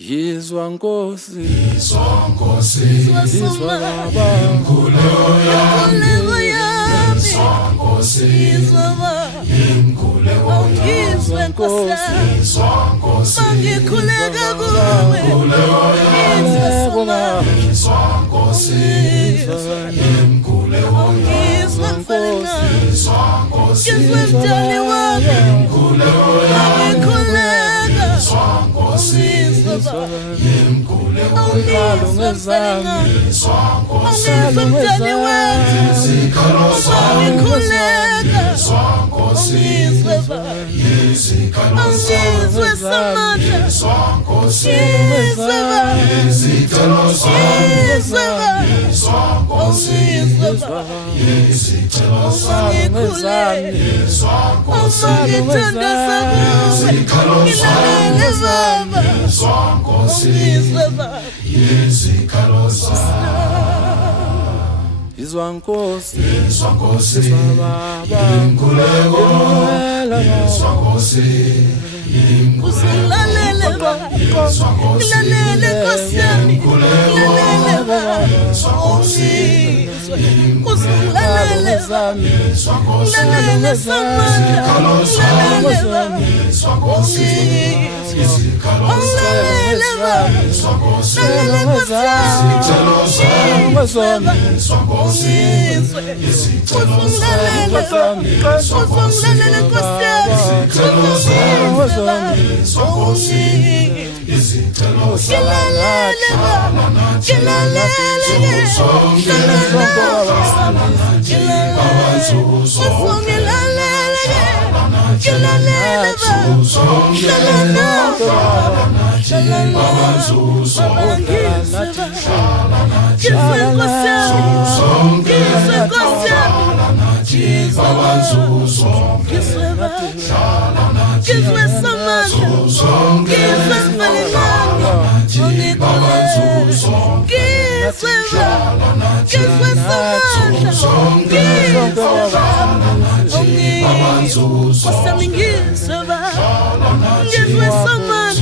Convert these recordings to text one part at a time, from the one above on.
Yizwa Nkosi, Yizwa Nkosi, yizwa Baba, inkululeko yami. Yizwa Nkosi, yizwa Baba, inkululeko yami. yizwa Nkosi, Yizwa Nkosi, ngikhuleka kuwe, inkululeko yami. yizwa Baba, Yizwa Nkosi, inkululeko yami. yizwa Nkosi, Yizwa Nkosi, yizwa mdali wami, inkululeko yami. ngikhuleka, Yizwa Nkosi, yizwa Baba, inkululeko awungizwa ngezami, Yizwa Nkosi, awungizwa mdali wami, izikhalo zami. ngikhuleka, Yizwa Nkosi, awungizwa Baba, izikhalo zami. awungizwa samandla, Yizwa Nkosi, yizwa Baba, izicelo zami. yizwa Baba, Yizwa Nkosi, awungizwa Baba, izicelo zami. ngikhuleka, Yizwa Nkosi, ngithandaza kuwe, izikhalo zami. ngilalele Baba, Yizwa Nkosi, awungizwa Baba, izikhalo zami. yizwa Nkosi, Yizwa Nkosi, Baba, inkululeko. Baba, Yizwa Nkosi, usilalele Baba, ngilalele Nkosi yami, ngilalele Baba, awungizwa, usilalele Baba, ngilalele samandla, ngilalele Baba, awungizwa, ngilalele Baba, ngilalele Nkosi yami, yizwa Baba, awungizwa,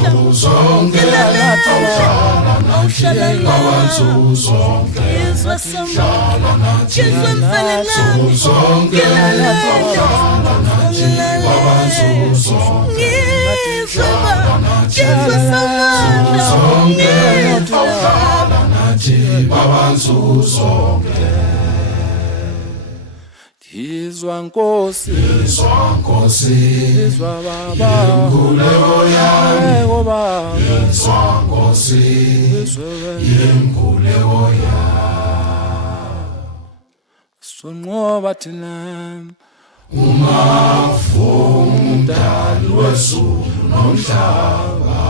usungilalele Baba, usungilalele Nkosi yami, awungizwa Baba, ngilalele Baba, ngilalele, yizwa Nkosi, Yizwa Nkosi, yizwa Baba, inkululeko yami. Baba, Yizwa Nkosi, inkululeko yami. sonqoba thina Umdali wezulu nomhlaba.